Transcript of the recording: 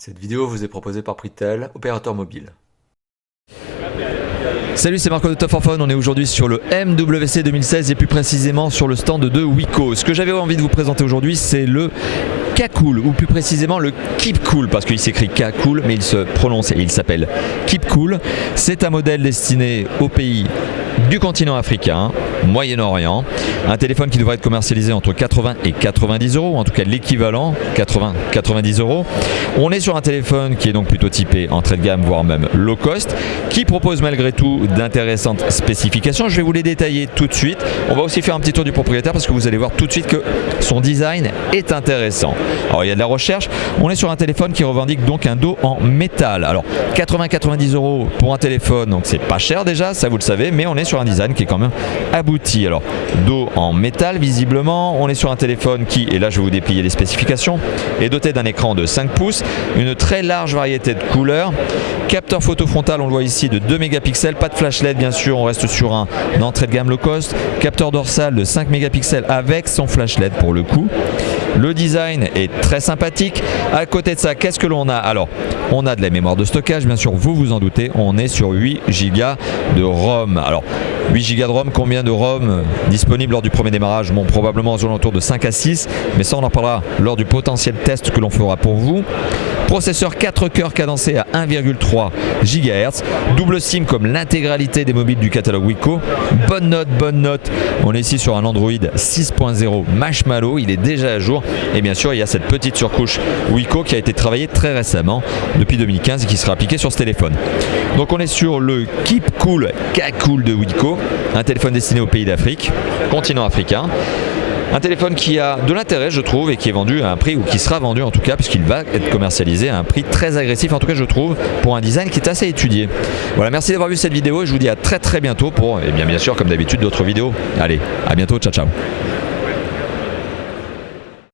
Cette vidéo vous est proposée par Pritel, opérateur mobile. Salut, c'est Marco de Top 4 Phone. On est aujourd'hui sur le MWC 2016 et plus précisément sur le stand de Wiko. Ce que j'avais envie de vous présenter aujourd'hui, c'est le K-Cool, ou plus précisément le Keep Cool, parce qu'il s'écrit K-Cool, mais il se prononce et il s'appelle Keep Cool. C'est un modèle destiné aux pays du continent africain, Moyen-Orient. Un téléphone qui devrait être commercialisé entre 80 et 90 euros, ou en tout cas l'équivalent, 80-90 euros. On est sur un téléphone qui est donc plutôt typé entrée de gamme, voire même low cost, qui propose malgré tout d'intéressantes spécifications. Je vais vous les détailler tout de suite. On va aussi faire un petit tour du propriétaire parce que vous allez voir tout de suite que son design est intéressant. Alors il y a de la recherche. On est sur un téléphone qui revendique donc un dos en métal. Alors 80-90 euros pour un téléphone, donc c'est pas cher déjà, ça vous le savez, mais on est sur un design qui est quand même abouti. Alors dos en métal visiblement, on est sur un téléphone qui, et là je vais vous déplier les spécifications, est doté d'un écran de 5 pouces, une très large variété de couleurs, capteur photo frontal, on le voit ici, de 2 mégapixels, pas de flash LED bien sûr, on reste sur un entrée de gamme low cost, capteur dorsal de 5 mégapixels avec son flash LED pour le coup. Le design est très sympathique. À côté de ça, qu'est-ce que l'on a? Alors, on a de la mémoire de stockage, bien sûr, vous vous en doutez, on est sur 8 Go de ROM. Alors, 8 Go de ROM, combien de ROM disponible lors du premier démarrage? Bon, probablement aux alentours de 5 à 6, mais ça on en parlera lors du potentiel test que l'on fera pour vous. Processeur 4 cœurs cadencé à 1,3 GHz, double SIM comme l'intégralité des mobiles du catalogue Wiko. Bonne note. On est ici sur un Android 6.0 Marshmallow, il est déjà à jour. Et bien sûr, il y a cette petite surcouche Wiko qui a été travaillée très récemment, depuis 2015, et qui sera appliquée sur ce téléphone. Donc on est sur le Keep Cool K-Cool de Wiko, un téléphone destiné aux pays d'Afrique, continent africain. Un téléphone qui a de l'intérêt, je trouve, et qui est vendu à un prix, ou qui sera vendu en tout cas, puisqu'il va être commercialisé à un prix très agressif, en tout cas je trouve, pour un design qui est assez étudié. Voilà, merci d'avoir vu cette vidéo et je vous dis à très bientôt pour, et bien sûr comme d'habitude, d'autres vidéos. Allez, à bientôt, ciao.